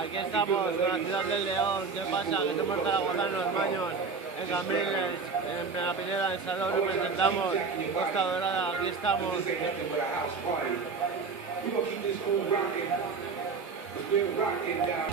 Aquí estamos, en la ciudad del León. ¿Qué pasa? Que somos zaragozanos, maños. En Cambriles, en Penapinera, en Salón, representamos. Costa Dorada, aquí estamos. We're rocking down.